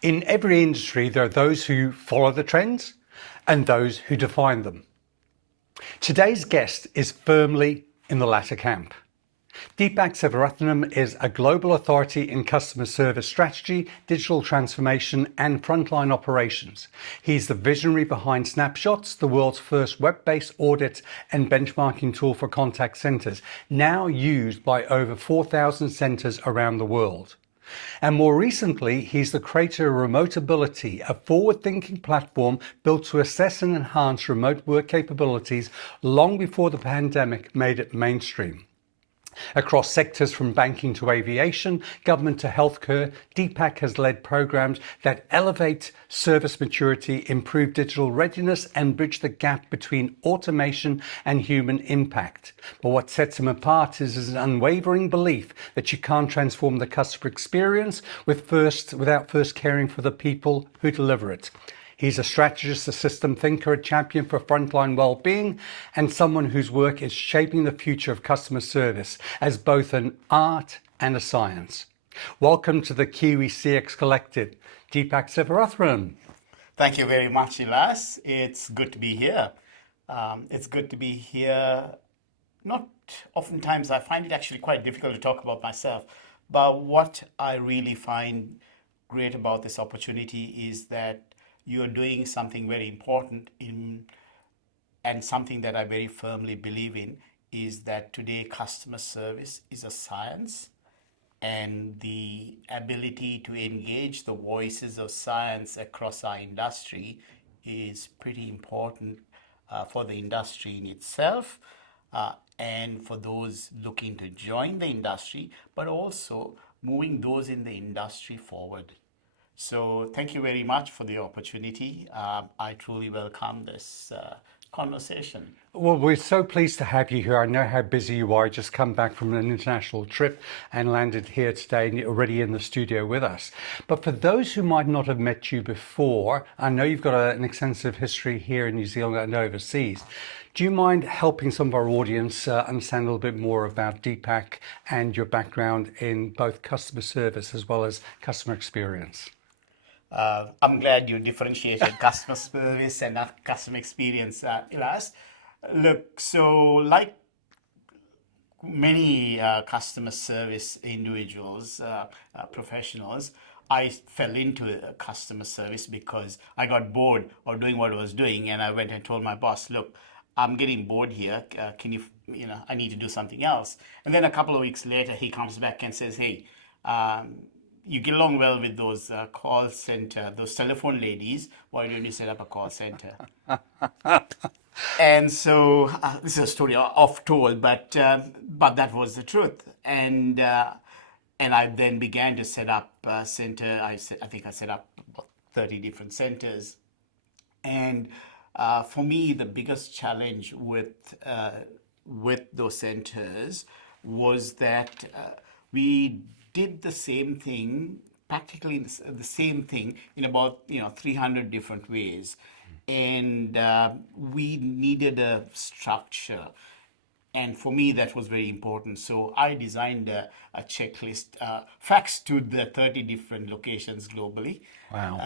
In every industry, there are those who follow the trends and those who define them. Today's guest is firmly in the latter camp. Deepak Selvaratnam is a global authority in customer service strategy, digital transformation, and frontline operations. He's the visionary behind Snapshotz, the world's first web-based audit and benchmarking tool for contact centers, now used by over 4,000 centers around the world. And more recently, he's the creator of RemotAbility, a forward-thinking platform built to assess and enhance remote work capabilities long before the pandemic made it mainstream. Across sectors from banking to aviation, government to healthcare, Deepak has led programs that elevate service maturity, improve digital readiness, and bridge the gap between automation and human impact. But what sets him apart is his unwavering belief that you can't transform the customer experience without first caring for the people who deliver it. He's a strategist, a system thinker, a champion for frontline well-being, and someone whose work is shaping the future of customer service as both an art and a science. Welcome to the Kiwi CX Collective, Deepak Selvaratnam. Thank you very much, Elias. It's good to be here. It's good to be here. Not oftentimes, I find it actually quite difficult to talk about myself, but what I really find great about this opportunity is that you're doing something very important and something that I very firmly believe in is that today customer service is a science, and the ability to engage the voices of science across our industry is pretty important for the industry in itself and for those looking to join the industry, but also moving those in the industry forward. So thank you very much for the opportunity. I truly welcome this conversation. Well, we're so pleased to have you here. I know how busy you are. You just come back from an international trip and landed here today, and you're already in the studio with us. But for those who might not have met you before, I know you've got an extensive history here in New Zealand and overseas. Do you mind helping some of our audience understand a little bit more about Deepak and your background in both customer service as well as customer experience? I'm glad you differentiated customer service and customer experience, Elias. Look, so like many customer service individuals, professionals, I fell into customer service because I got bored of doing what I was doing, and I went and told my boss, look, I'm getting bored here. Can I need to do something else. And then a couple of weeks later, he comes back and says, hey, you get along well with those call center, those telephone ladies. Why don't you set up a call center? And so this is a story off told, but that was the truth. And I then began to set up a center. I think I set up about 30 different centers. And for me, the biggest challenge with those centers was that we did the same thing, practically the same thing in about 300 different ways, and we needed a structure. And for me, that was very important. So I designed a checklist, faxed to the 30 different locations globally. Wow.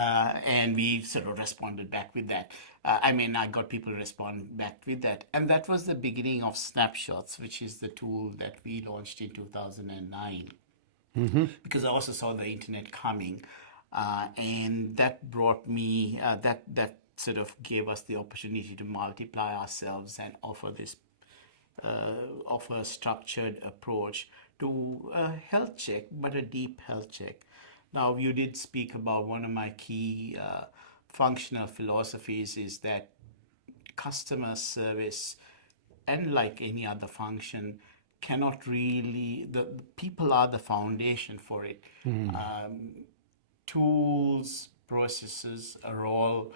And we sort of responded back with that. I got people to respond back with that. And that was the beginning of Snapshotz, which is the tool that we launched in 2009. Mm-hmm. Because I also saw the internet coming, and that brought me, that sort of gave us the opportunity to multiply ourselves and offer a structured approach to a health check, but a deep health check. Now, you did speak about one of my key functional philosophies is that customer service, and like any other function, cannot really, the people are the foundation for it. Tools, processes are all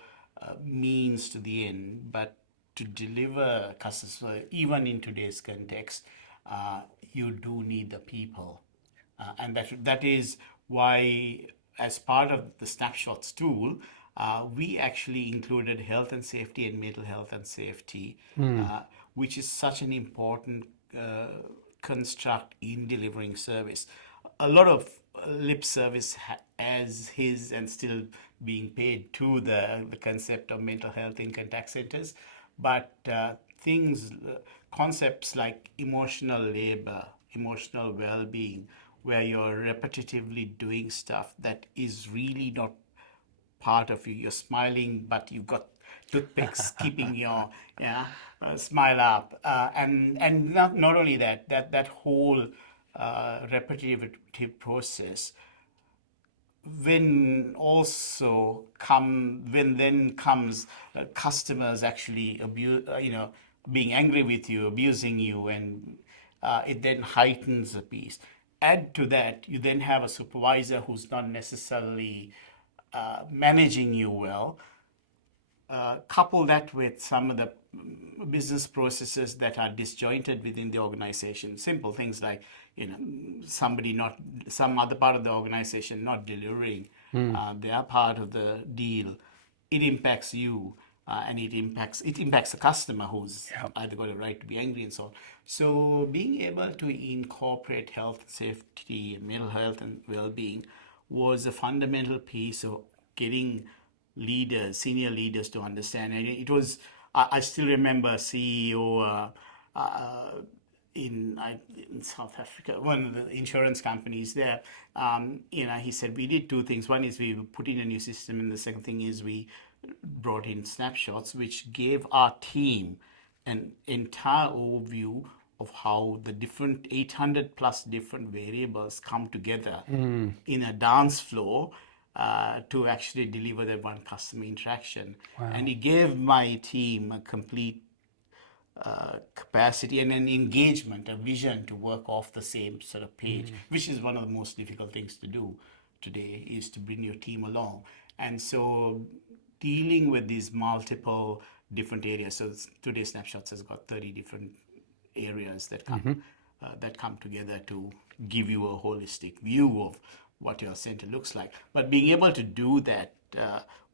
means to the end, but to deliver customer, even in today's context, you do need the people. And that is why, as part of the Snapshotz tool, we actually included health and safety and mental health and safety, which is such an important construct in delivering service. A lot of lip service as his and still being paid to the concept of mental health in contact centers. But concepts like emotional labor, emotional well-being, where you're repetitively doing stuff that is really not part of you. You're smiling, but you've got toothpicks keeping your smile up, and not only that whole repetitive process. When then comes customers actually being angry with you, abusing you, and it then heightens the piece. Add to that, you then have a supervisor who's not necessarily managing you well. Couple that with some of the business processes that are disjointed within the organization. Simple things like, some other part of the organization not delivering their part of the deal. It impacts you, and it impacts the customer, who's either got a right to be angry and so on. So being able to incorporate health, safety, mental health, and well-being was a fundamental piece of getting senior leaders to understand. And it was, I still remember a CEO in South Africa, one of the insurance companies there. He said, we did two things. One is we put in a new system, and the second thing is we brought in Snapshotz, which gave our team an entire overview of how the different 800 plus different variables come together in a dance floor to actually deliver that one customer interaction. Wow. And it gave my team a complete capacity and an engagement, a vision to work off the same sort of page, which is one of the most difficult things to do today, is to bring your team along. And so dealing with these multiple different areas. So today Snapshotz has got 30 different areas that come together to give you a holistic view of what your center looks like. But being able to do that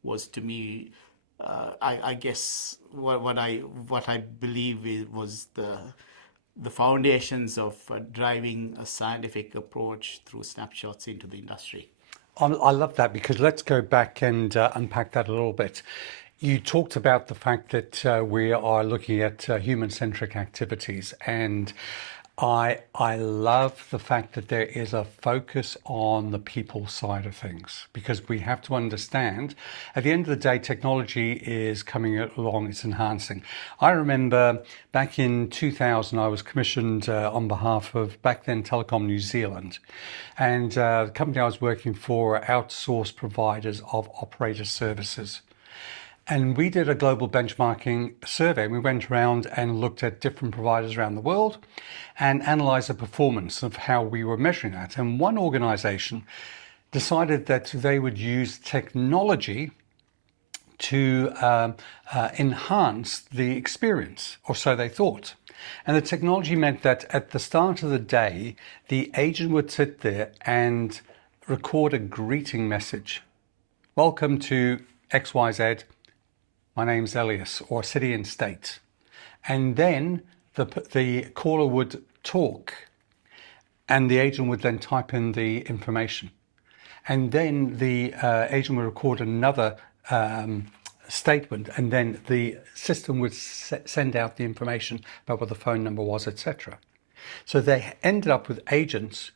was, to me, I guess what I believe was the foundations of driving a scientific approach through Snapshotz into the industry. I love that, because let's go back and unpack that a little bit. You talked about the fact that we are looking at human-centric activities, and I love the fact that there is a focus on the people side of things, because we have to understand, at the end of the day, technology is coming along, it's enhancing. I remember back in 2000, I was commissioned on behalf of, back then, Telecom New Zealand. And the company I was working for were outsourced providers of operator services. And we did a global benchmarking survey. We went around and looked at different providers around the world and analyzed the performance of how we were measuring that. And one organization decided that they would use technology to enhance the experience, or so they thought. And the technology meant that at the start of the day, the agent would sit there and record a greeting message. Welcome to XYZ. My name's Elias, or city and state. And then the caller would talk, and the agent would then type in the information. And then the agent would record another statement, and then the system would send out the information about what the phone number was, etc. So they ended up with agents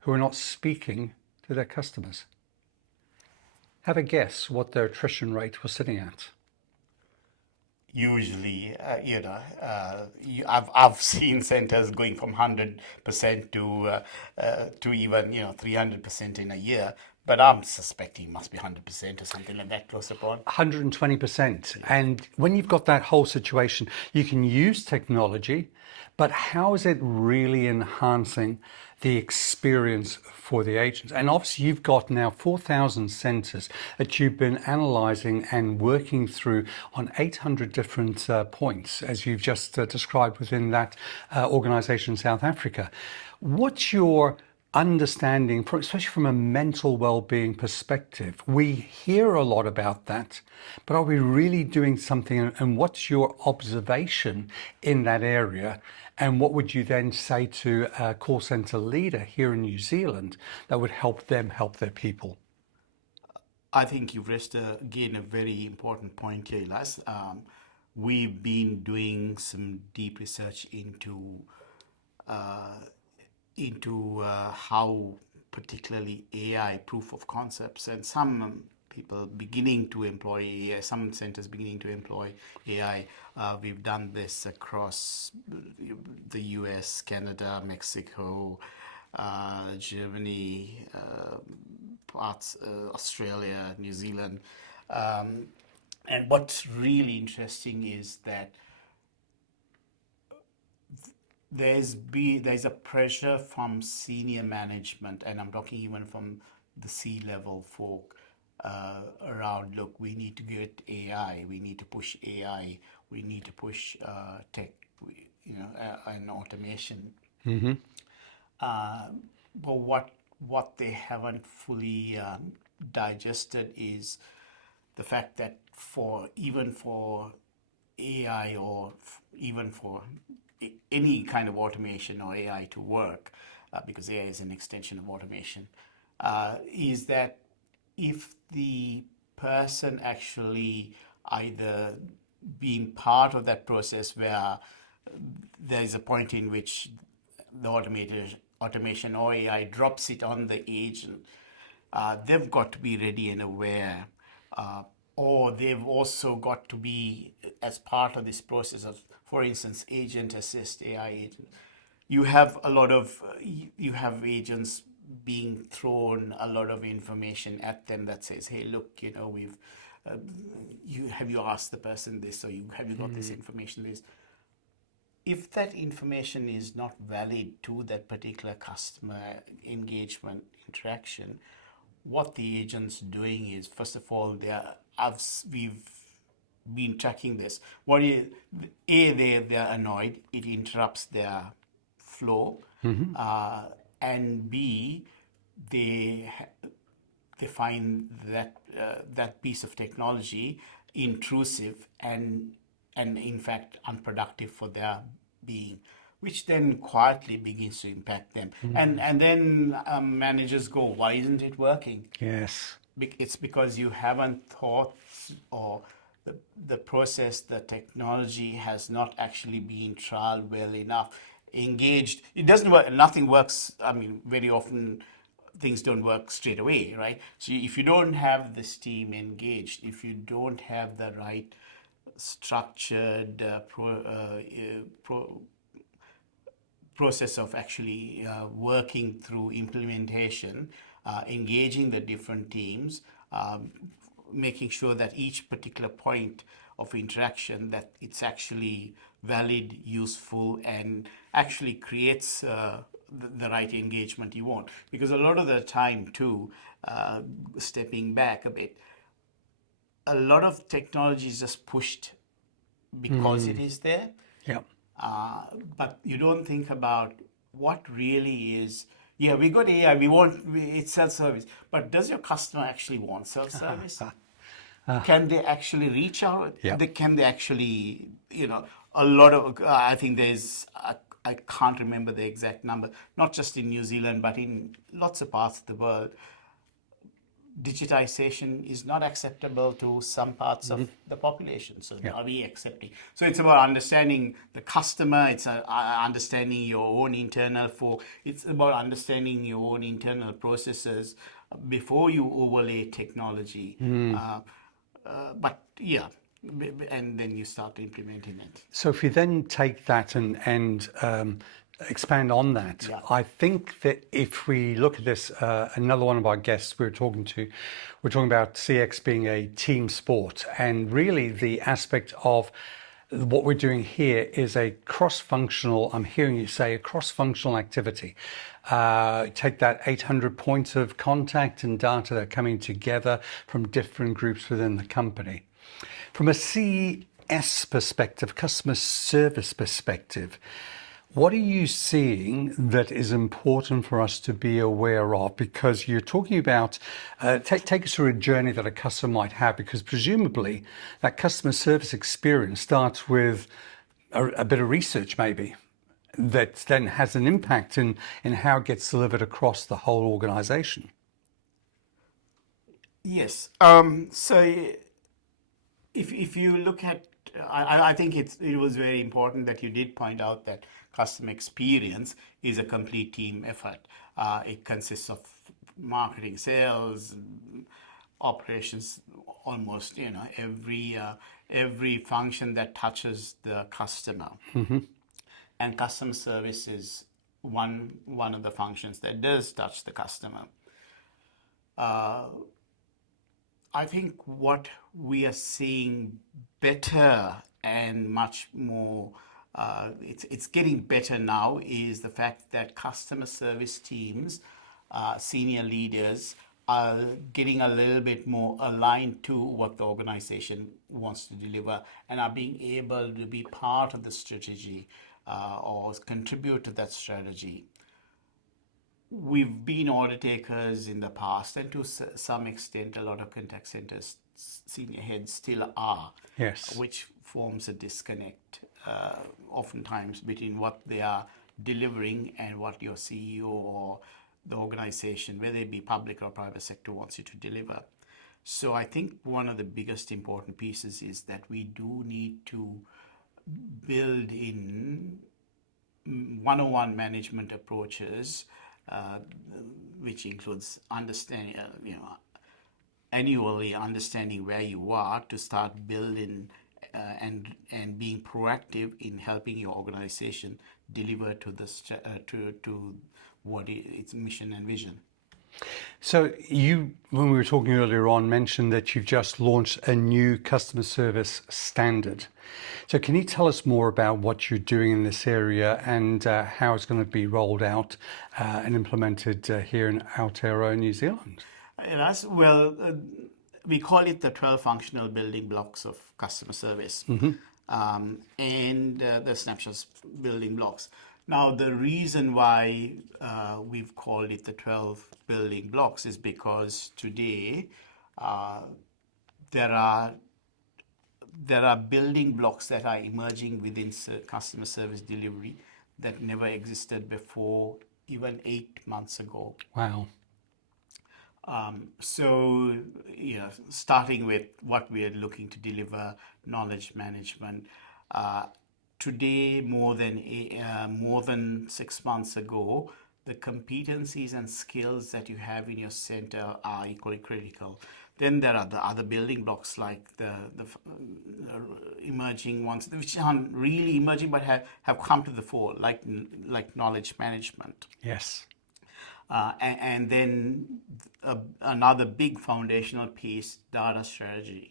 who are not speaking to their customers. Have a guess what their attrition rate was sitting at. Usually, I've seen centers going from 100% to even 300% in a year. But I'm suspecting it must be 100% or something like that, close upon. 120%. And when you've got that whole situation, you can use technology, but how is it really enhancing the experience for the agents? And obviously you've got now 4,000 centers that you've been analyzing and working through on 800 different points, as you've just described within that organization in South Africa. What's your understanding, especially from a mental well-being perspective? We hear a lot about that, but are we really doing something? And what's your observation in that area? And what would you then say to a call center leader here in New Zealand that would help them help their people? I think you've raised again a very important point here, Elias. We've been doing some deep research into how particularly AI proof of concepts and some people beginning to employ AI, some centers beginning to employ AI. We've done this across the US, Canada, Mexico, Germany, parts Australia, New Zealand. And what's really interesting is that there's a pressure from senior management, and I'm talking even from the C-level folk around, look, we need to get AI, we need to push AI, we need to push tech, and automation. But what they haven't fully digested is the fact that even for AI or even for any kind of automation or AI to work, because AI is an extension of automation, is that if the person actually either being part of that process where there's a point in which the automation or AI drops it on the agent, they've got to be ready and aware, or they've also got to be as part of this process of, for instance, agent assist, AI agent. You have agents being thrown a lot of information at them that says, hey, look, have you asked the person this, or have you got this information this? If that information is not valid to that particular customer engagement interaction, what the agent's doing is, first of all, we've been tracking this. They're annoyed. It interrupts their flow, and B, they find that piece of technology intrusive and in fact unproductive for their being, which then quietly begins to impact them. And then managers go, why isn't it working? Yes. It's because you haven't thought, or the process, the technology has not actually been trialed well enough, engaged. It doesn't work. Nothing works. I mean, very often things don't work straight away, right? So if you don't have this team engaged, if you don't have the right structured process of actually working through implementation, engaging the different teams, making sure that each particular point of interaction, that it's actually valid, useful, and actually creates the right engagement you want. Because a lot of the time too, stepping back a bit, a lot of technology is just pushed because it is there. Yeah. But you don't think about what really is. Yeah, we got AI. It's self-service. But does your customer actually want self-service? Can they actually reach out? Yeah. Can they actually, a lot of, I think I can't remember the exact number, not just in New Zealand, but in lots of parts of the world. Digitization is not acceptable to some parts of the population. So are we accepting? So it's about understanding the customer. It's understanding your own internal It's about understanding your own internal processes before you overlay technology. But yeah, and then you start implementing it. So if you then take that and expand on that, I think that if we look at this, another one of our guests we're talking about CX being a team sport, and really the aspect of what we're doing here is a cross-functional, I'm hearing you say, a cross-functional activity. Take that 800 points of contact and data that are coming together from different groups within the company. From a CS perspective, customer service perspective, what are you seeing that is important for us to be aware of? Because you're talking about, take us through a journey that a customer might have, because presumably that customer service experience starts with a bit of research maybe, that then has an impact in how it gets delivered across the whole organization. Yes. So if you look at, I think it was very important that you did point out that customer experience is a complete team effort. It consists of marketing, sales, operations, almost every function that touches the customer. And customer service is one of the functions that does touch the customer. I think what we are seeing better and much more, it's getting better now, is the fact that customer service teams, senior leaders, are getting a little bit more aligned to what the organization wants to deliver and are being able to be part of the strategy or contribute to that strategy. We've been order takers in the past, and to some extent, a lot of contact centers senior heads still are. Yes. Which forms a disconnect, oftentimes, between what they are delivering and what your CEO or the organization, whether it be public or private sector, wants you to deliver. So I think one of the biggest important pieces is that we do need to build in one-on-one management approaches, which includes understanding, annually understanding where you are to start building and being proactive in helping your organization deliver to the to what its mission and vision. So you, when we were talking earlier on, mentioned that you've just launched a new customer service standard. So can you tell us more about what you're doing in this area and how it's going to be rolled out and implemented here in Aotearoa, New Zealand? Yes, well, we call it the 12 functional building blocks of customer service, and the Snapshotz building blocks. Now, the reason why we've called it the 12 building blocks is because today there are building blocks that are emerging within customer service delivery that never existed before, even 8 months ago. Wow. So, starting with what we are looking to deliver, knowledge management. Today, more than 6 months ago, the competencies and skills that you have in your center are equally critical. Then there are the other building blocks, like the emerging ones, which aren't really emerging but have come to the fore, like knowledge management. Yes. And then another big foundational piece, data strategy.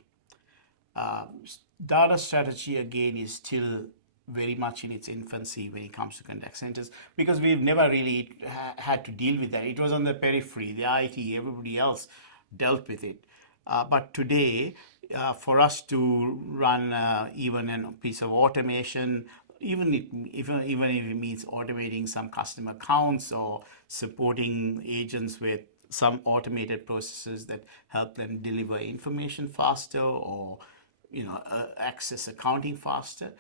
Data strategy, again, is still very much in its infancy when it comes to contact centers, because we've never really had to deal with that. It was on the periphery, the IT, everybody else dealt with it. But today, for us to run even a piece of automation, even if it means automating some customer accounts or supporting agents with some automated processes that help them deliver information faster or access accounting faster,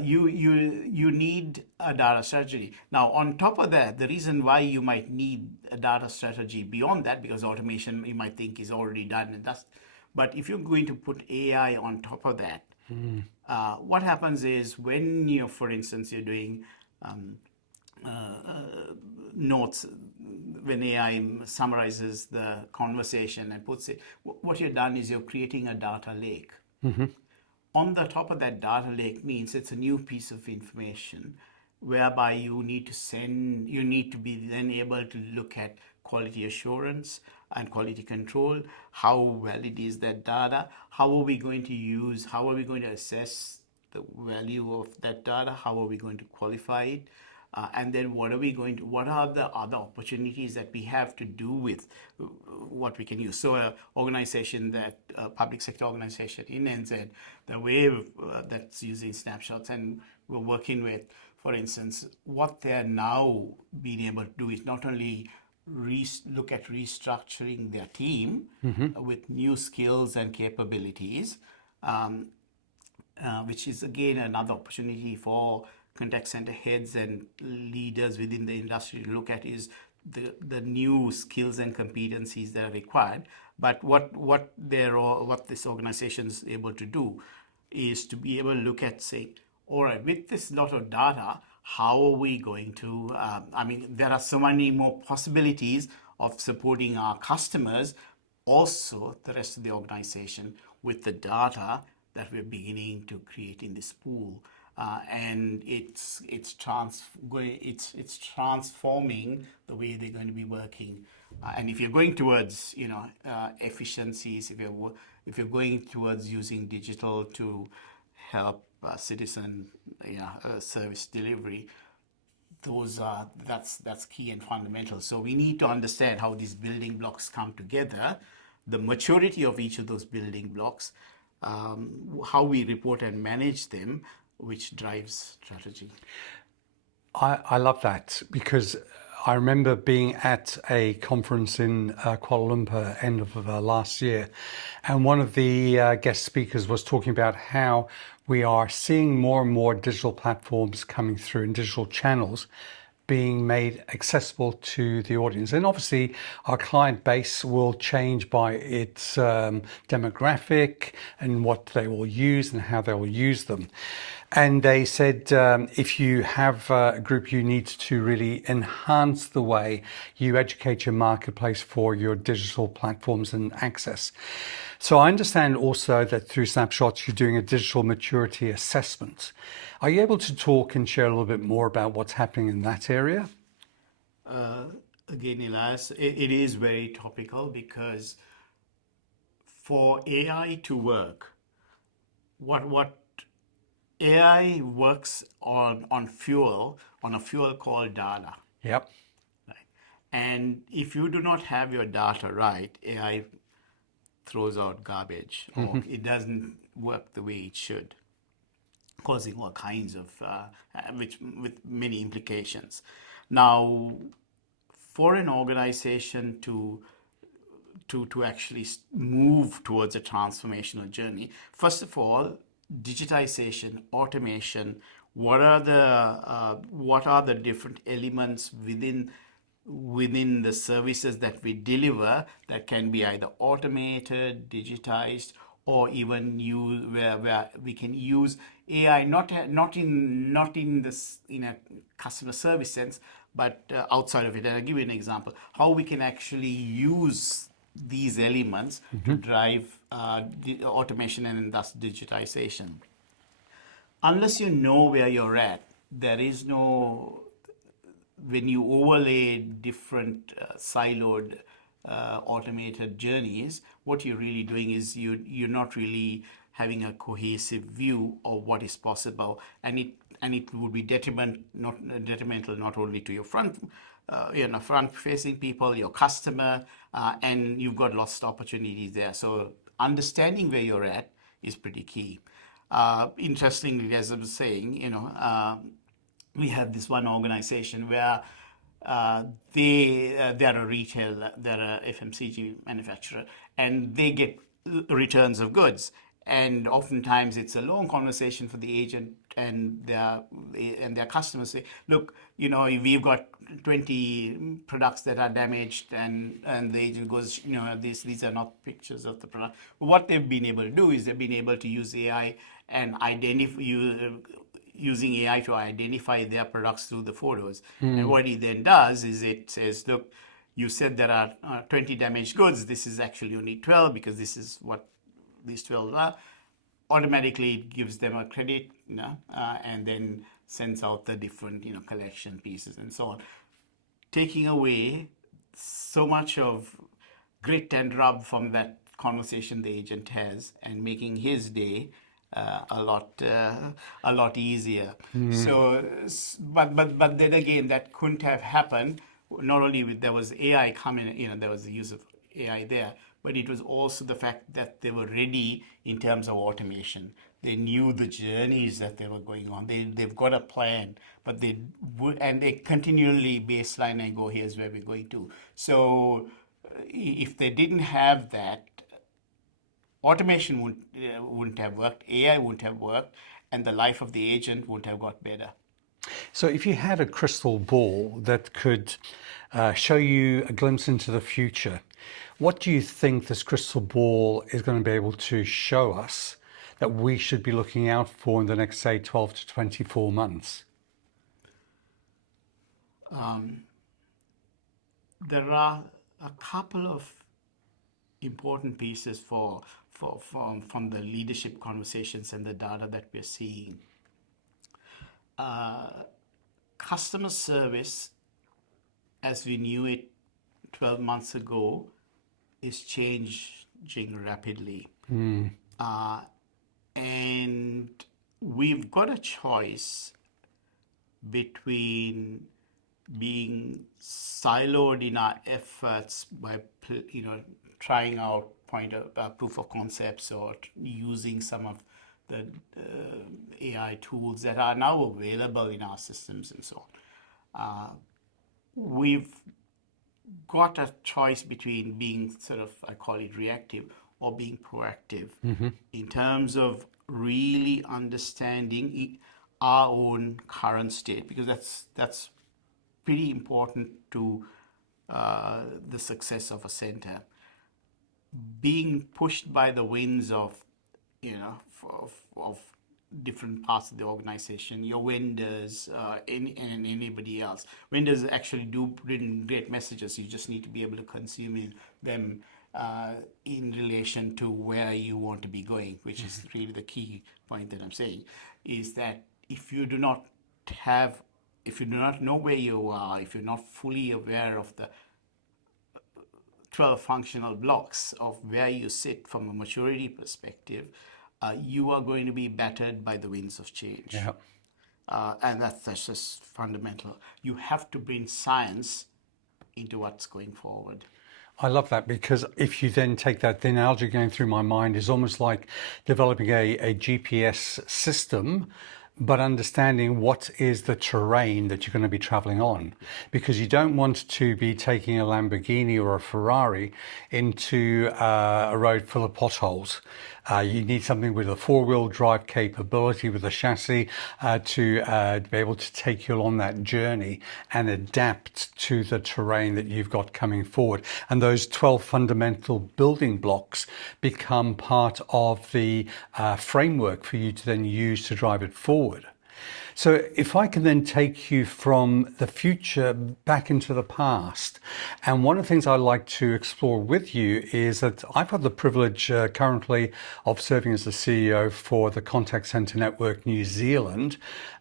you need a data strategy. Now, on top of that, the reason why you might need a data strategy beyond that, because automation you might think is already done and that's, but if you're going to put AI on top of that, what happens is when for instance, you're doing notes, when AI summarizes the conversation and puts it, what you've done is you're creating a data lake. On the top of that data lake means it's a new piece of information whereby you need to be then able to look at quality assurance and quality control, how valid is that data, how are we going to assess the value of that data, how are we going to qualify it, and then what are the other opportunities that we have to do with what we can use. So a public sector organization in NZ, the way that's using Snapshotz, and we're working with, for instance, what they're now being able to do is not only look at restructuring their team with new skills and capabilities, which is again another opportunity for contact center heads and leaders within the industry to look at is the new skills and competencies that are required. But what this organization is able to do is to be able to look at, say, all right, with this lot of data, how are we going to, there are so many more possibilities of supporting our customers, also the rest of the organization, with the data that we're beginning to create in this pool. And it's transforming the way they're going to be working. And if you're going towards efficiencies, if you're going towards using digital to help citizen service delivery, that's key and fundamental. So we need to understand how these building blocks come together, the maturity of each of those building blocks, how we report and manage them, which drives strategy. I love that, because I remember being at a conference in Kuala Lumpur end of last year, and one of the guest speakers was talking about how we are seeing more and more digital platforms coming through and digital channels being made accessible to the audience. And obviously our client base will change by its demographic and what they will use and how they will use them. And they said, if you have a group, you need to really enhance the way you educate your marketplace for your digital platforms and access. So I understand also that through Snapshotz, you're doing a digital maturity assessment. Are you able to talk and share a little bit more about what's happening in that area? Again, Elias, it is very topical, because for AI to work, what AI works on a fuel called data. Yep. Right? And if you do not have your data right, AI throws out garbage, or it doesn't work the way it should, causing all kinds of, with many implications. Now, for an organization to actually move towards a transformational journey, first of all, digitization, automation, what are the different elements within the services that we deliver that can be either automated, digitized, or even where we can use AI not in a customer service sense, but outside of it. And I'll give you an example how we can actually use these elements to drive automation and thus digitization. Unless you know where you're at, there is no. When you overlay different siloed automated journeys, what you're really doing is you're not really having a cohesive view of what is possible, and it would be detrimental not only to your front-facing people, your customer, and you've got lost opportunities there. So understanding where you're at is pretty key. Interestingly, as I was saying, we have this one organization where they're a retailer, they're a FMCG manufacturer, and they get returns of goods. And oftentimes it's a long conversation for the agent and their customers say, look, we've got 20 products that are damaged, and the agent goes, these are not pictures of the product. What they've been able to do is they've been able to use AI and using AI to identify their products through the photos. And what he then does is it says, look, you said there are 20 damaged goods. This is actually only 12 because this is what these 12 are. Automatically it gives them a credit, and then sends out the different, collection pieces and so on. Taking away so much of grit and rub from that conversation the agent has and making his day a lot easier. So, but then again, that couldn't have happened. Not only there was AI coming, there was the use of AI there, but it was also the fact that they were ready in terms of automation. They knew the journeys that they were going on. They've got a plan, but they continually baseline and go, here's where we're going to. So if they didn't have that, automation wouldn't have worked, AI wouldn't have worked, and the life of the agent wouldn't have got better. So if you had a crystal ball that could show you a glimpse into the future, what do you think this crystal ball is going to be able to show us that we should be looking out for in the next, say, 12 to 24 months? There are a couple of important pieces from the leadership conversations and the data that we're seeing. Customer service, as we knew it 12 months ago, is changing rapidly. And we've got a choice between being siloed in our efforts by trying out proof of concepts or using some of the AI tools that are now available in our systems and so on. We've got a choice between being sort of, I call it reactive, or being proactive in terms of really understanding our own current state, because that's pretty important to the success of a center. Being pushed by the winds of different parts of the organization, your vendors, and anybody else. Vendors actually do bring great messages. You just need to be able to consume them in relation to where you want to be going, which is really the key point that I'm saying, is that if you do not know where you are, if you're not fully aware of the 12 functional blocks of where you sit from a maturity perspective, you are going to be battered by the winds of change. Yeah. And that's just fundamental. You have to bring science into what's going forward. I love that, because if you then take that, the analogy going through my mind is almost like developing a GPS system, but understanding what is the terrain that you're going to be traveling on, because you don't want to be taking a Lamborghini or a Ferrari into a road full of potholes. You need something with a four-wheel drive capability with a chassis to be able to take you along that journey and adapt to the terrain that you've got coming forward. And those 12 fundamental building blocks become part of the framework for you to then use to drive it forward. So if I can then take you from the future back into the past, and one of the things I'd like to explore with you is that I've had the privilege currently of serving as the CEO for the Contact Center Network New Zealand,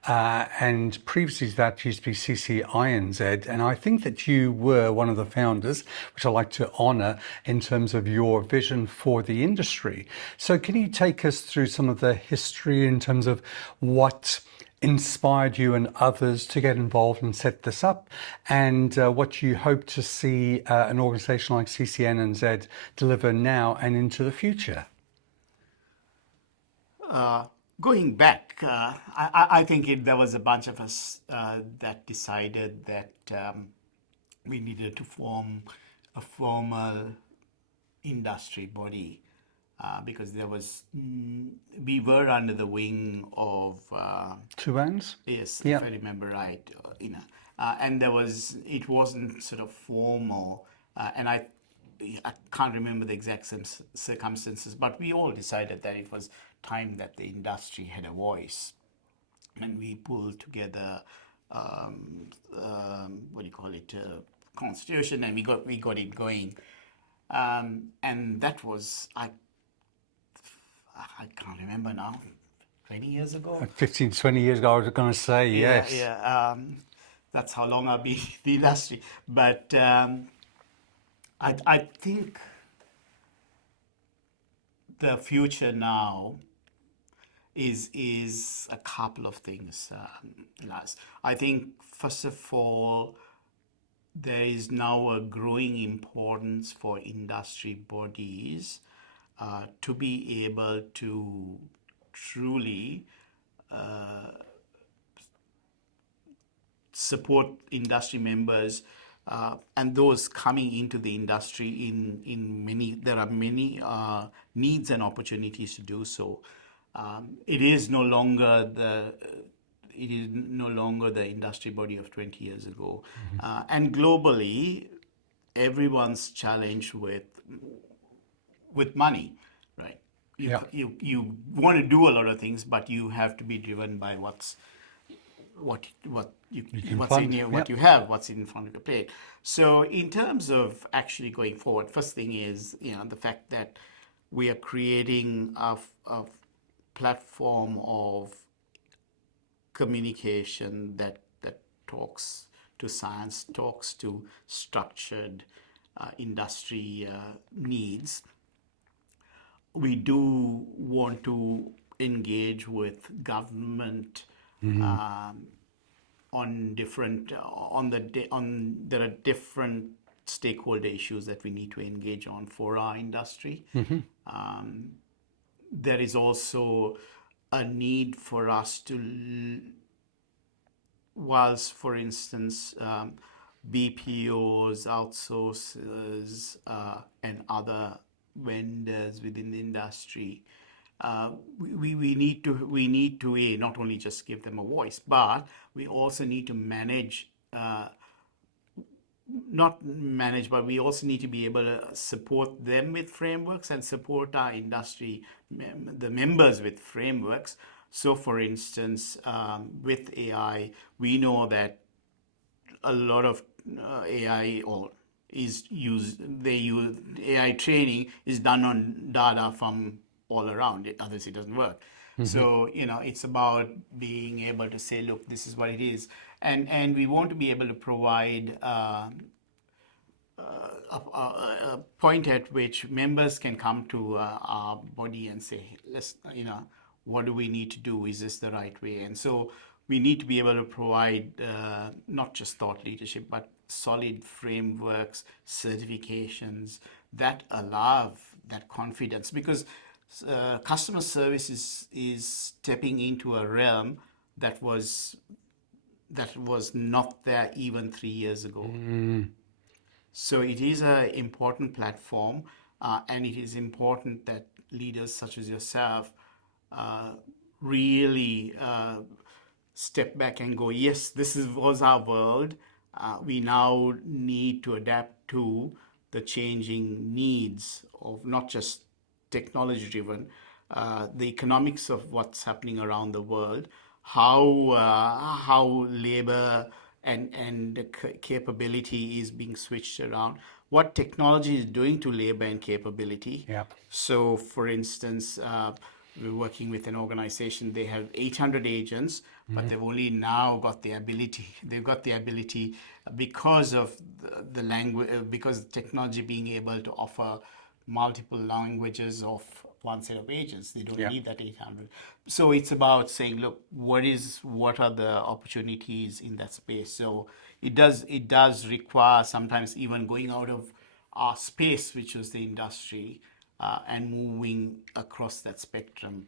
and previously to that used to be CCINZ, and I think that you were one of the founders, which I'd like to honour in terms of your vision for the industry. So can you take us through some of the history in terms of what inspired you and others to get involved and set this up, and what you hope to see an organisation like CCNNZ deliver now and into the future? Going back, I think there was a bunch of us that decided that we needed to form a formal industry body. Because we were under the wing of Two hands? yes, Yeah. if I remember right, and it wasn't sort of formal, and I can't remember the exact circumstances, but we all decided that it was time that the industry had a voice, and we pulled together constitution, and we got it going, and that was I can't remember now, 20 years ago? 15, 20 years ago, I was going to say, yes. Yeah. That's how long I've been in the industry. But I think the future now is a couple of things, Lars. I think, first of all, there is now a growing importance for industry bodies to be able to truly support industry members and those coming into the industry there are many needs and opportunities to do so. It is no longer it is no longer the industry body of 20 years ago. And globally, everyone's challenged with money, right? You want to do a lot of things, but you have to be driven by what's in front of your plate. So in terms of actually going forward, first thing is the fact that we are creating a platform of communication that talks to science, talks to structured industry needs. We do want to engage with government there are different stakeholder issues that we need to engage on for our industry. There is also a need for us to, whilst, for instance, BPOs, outsourcers, and other vendors within the industry, we need to not only just give them a voice, but we also need to but we also need to be able to support them with frameworks and support our industry, the members with frameworks. So for instance, with AI, we know that a lot of AI AI training is done on data from all around it, otherwise it doesn't work. So it's about being able to say, look, this is what it is, and we want to be able to provide a point at which members can come to our body and say, let's what do we need to do? Is this the right way? And so we need to be able to provide not just thought leadership, but solid frameworks, certifications that allow that confidence, because customer service is stepping into a realm that was not there even 3 years ago. So it is an important platform, and it is important that leaders such as yourself really step back and go, yes, was our world. We now need to adapt to the changing needs of not just technology-driven, the economics of what's happening around the world, how labor and capability is being switched around, what technology is doing to labor and capability. So, for instance, we're working with an organization. They have 800 agents, but they've only now got the ability. They've got the ability because of the language, because technology being able to offer multiple languages of one set of agents. They don't need that 800. So it's about saying, look, what are the opportunities in that space? So it does require sometimes even going out of our space, which was the industry, and moving across that spectrum.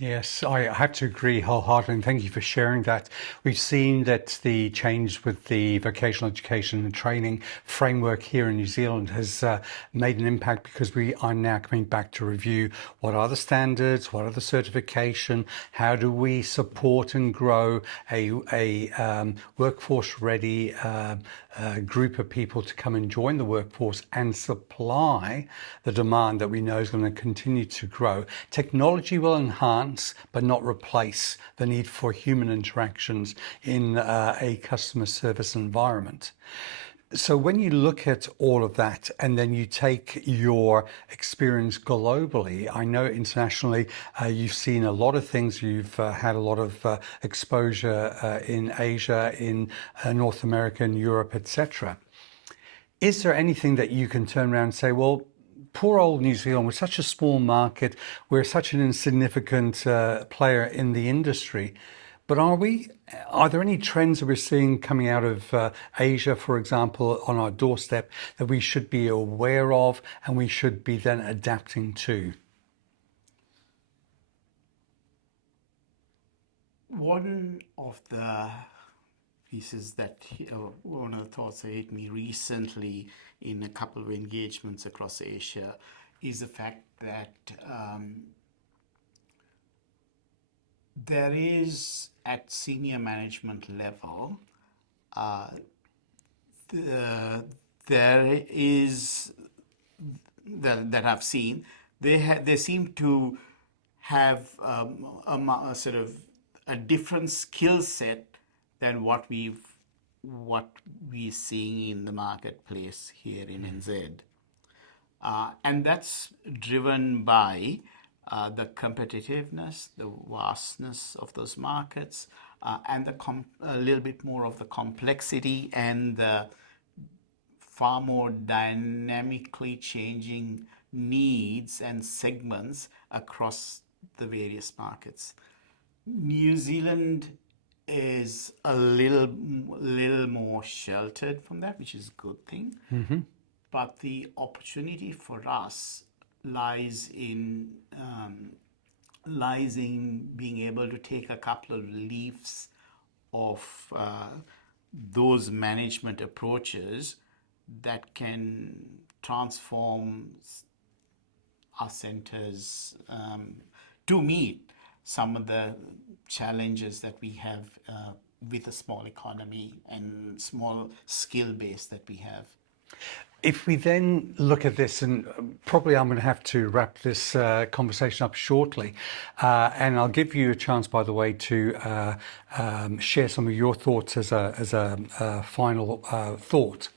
Yes, I have to agree wholeheartedly, and thank you for sharing that. We've seen that the change with the vocational education and training framework here in New Zealand has made an impact, because we are now coming back to review what are the standards, what are the certification, how do we support and grow a workforce-ready group of people to come and join the workforce and supply the demand that we know is going to continue to grow. Technology will enhance but not replace the need for human interactions in a customer service environment. So when you look at all of that and then you take your experience globally, I know internationally you've seen a lot of things. You've had a lot of exposure in Asia, in North America, in Europe, etc. Is there anything that you can turn around and say, well, poor old New Zealand, we're such a small market, we're such an insignificant player in the industry, but are there any trends that we're seeing coming out of Asia, for example, on our doorstep that we should be aware of and we should be then adapting to? One of the pieces one of the thoughts that hit me recently in a couple of engagements across Asia is the fact that There is, at senior management level, there is that I've seen. They seem to have a sort of a different skill set than what we're seeing in the marketplace here in NZ. And that's driven by the competitiveness, the vastness of those markets, and a little bit more of the complexity and the far more dynamically changing needs and segments across the various markets. New Zealand is a little more sheltered from that, which is a good thing. Mm-hmm. But the opportunity for us lies in being able to take a couple of leaves of those management approaches that can transform our centers to meet some of the challenges that we have with a small economy and small skill base that we have. If we then look at this, and probably I'm going to have to wrap this conversation up shortly, and I'll give you a chance, by the way, to share some of your thoughts as a final thought.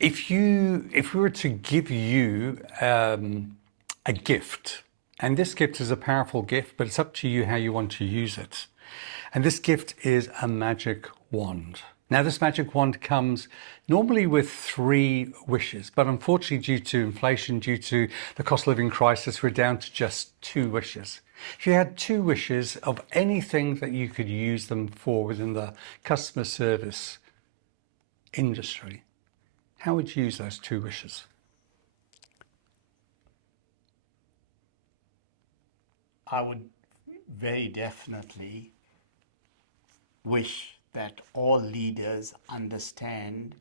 If we were to give you a gift, and this gift is a powerful gift, but it's up to you how you want to use it. And this gift is a magic wand. Now, this magic wand comes normally with 3 wishes, but unfortunately, due to inflation, due to the cost of living crisis, we're down to just 2 wishes. If you had 2 wishes of anything that you could use them for within the customer service industry, how would you use those 2 wishes? I would very definitely wish that all leaders understand,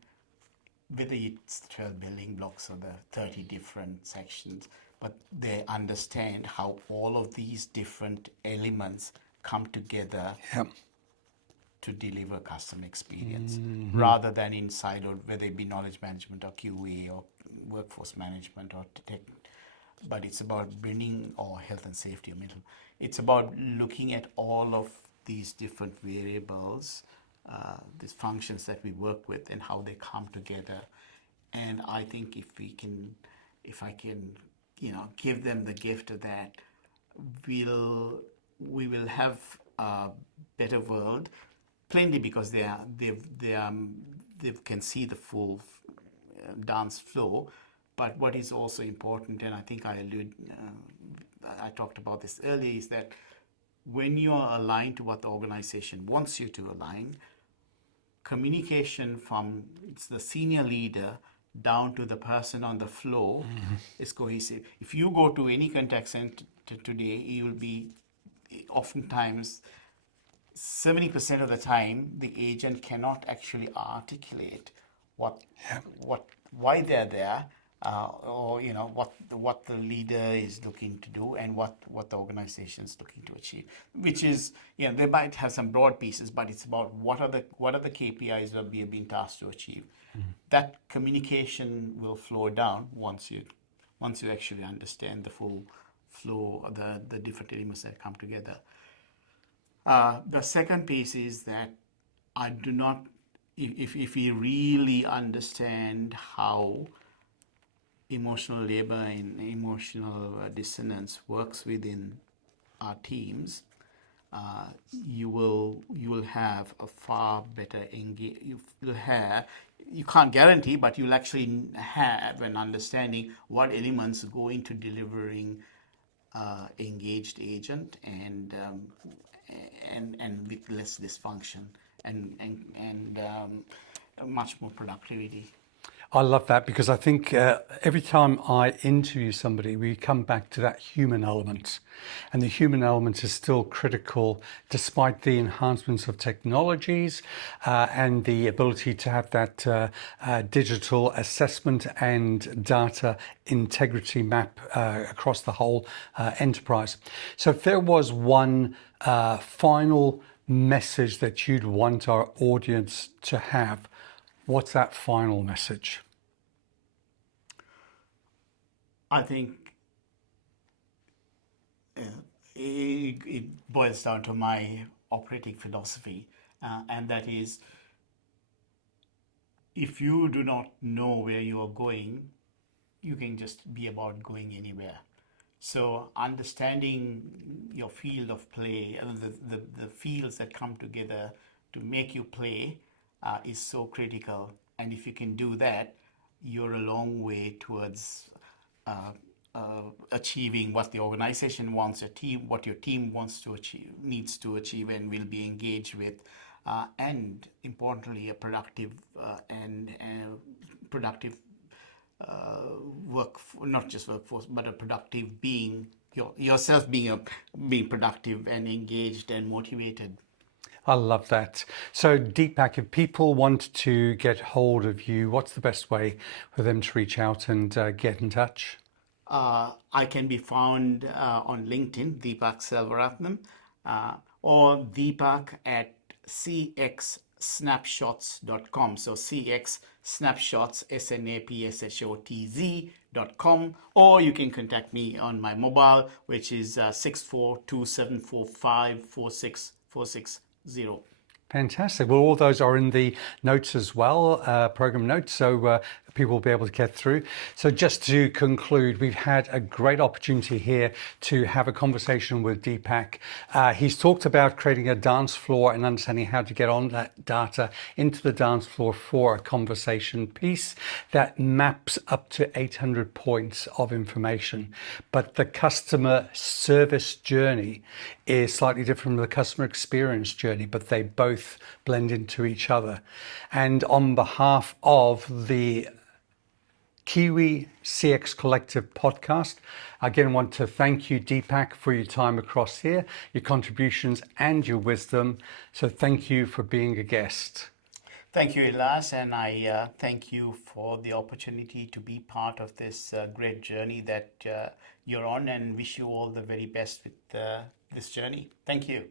whether it's 12 building blocks or the 30 different sections, but they understand how all of these different elements come together to deliver customer experience, rather than in siloed, whether it be knowledge management or QA or workforce management or tech. But it's about bringing, or health and safety or mental. It's about looking at all of these different variables, these functions that we work with, and how they come together. And I think if I can, give them the gift of that, we will have a better world. Plainly because they can see the full dance flow. But what is also important, and I think I talked about this earlier, is that when you are aligned to what the organization wants you to align, communication from the senior leader down to the person on the floor is cohesive. If you go to any contact center today, you will be oftentimes 70% of the time the agent cannot actually articulate why they're there, or what the leader is looking to do and what the organization is looking to achieve. Which is, they might have some broad pieces, but it's about what are the KPIs that we have been tasked to achieve. That communication will flow down once you actually understand the full flow of the different elements that come together. The second piece is that I do not, if we really understand how emotional labor and emotional dissonance works within our teams, you will have a far better you can't guarantee, but you'll actually have an understanding what elements go into delivering engaged agent and with less dysfunction and much more productivity. I love that because I think every time I interview somebody, we come back to that human element. And the human element is still critical despite the enhancements of technologies and the ability to have that digital assessment and data integrity map across the whole enterprise. So if there was one final message that you'd want our audience to have, what's that final message? I think it boils down to my operating philosophy, and that is, if you do not know where you are going, you can just be about going anywhere. So understanding your field of play, the fields that come together to make you play is so critical. And if you can do that, you're a long way towards achieving what the organization wants, what your team wants to achieve, needs to achieve, and will be engaged with. And importantly, a productive and productive not just workforce, but a productive being, yourself being productive and engaged and motivated. I love that. So Deepak, if people want to get hold of you, what's the best way for them to reach out and get in touch? I can be found on LinkedIn, Deepak Selvaratnam, or Deepak at cxsnapshotz.com. So CX Snapshotz, snapshotz.com, or you can contact me on my mobile, which is 6427454640. Fantastic. Well, all those are in the notes as well, program notes, so people will be able to get through. So just to conclude, we've had a great opportunity here to have a conversation with Deepak. He's talked about creating a dance floor and understanding how to get on that data into the dance floor for a conversation piece that maps up to 800 points of information. But the customer service journey is slightly different from the customer experience journey, but they both blend into each other. And on behalf of the Kiwi CX Collective podcast, I again want to thank you, Deepak, for your time across here, your contributions and your wisdom. So thank you for being a guest. Thank you, Elias, and I thank you for the opportunity to be part of this great journey that you're on, and wish you all the very best with this journey. Thank you.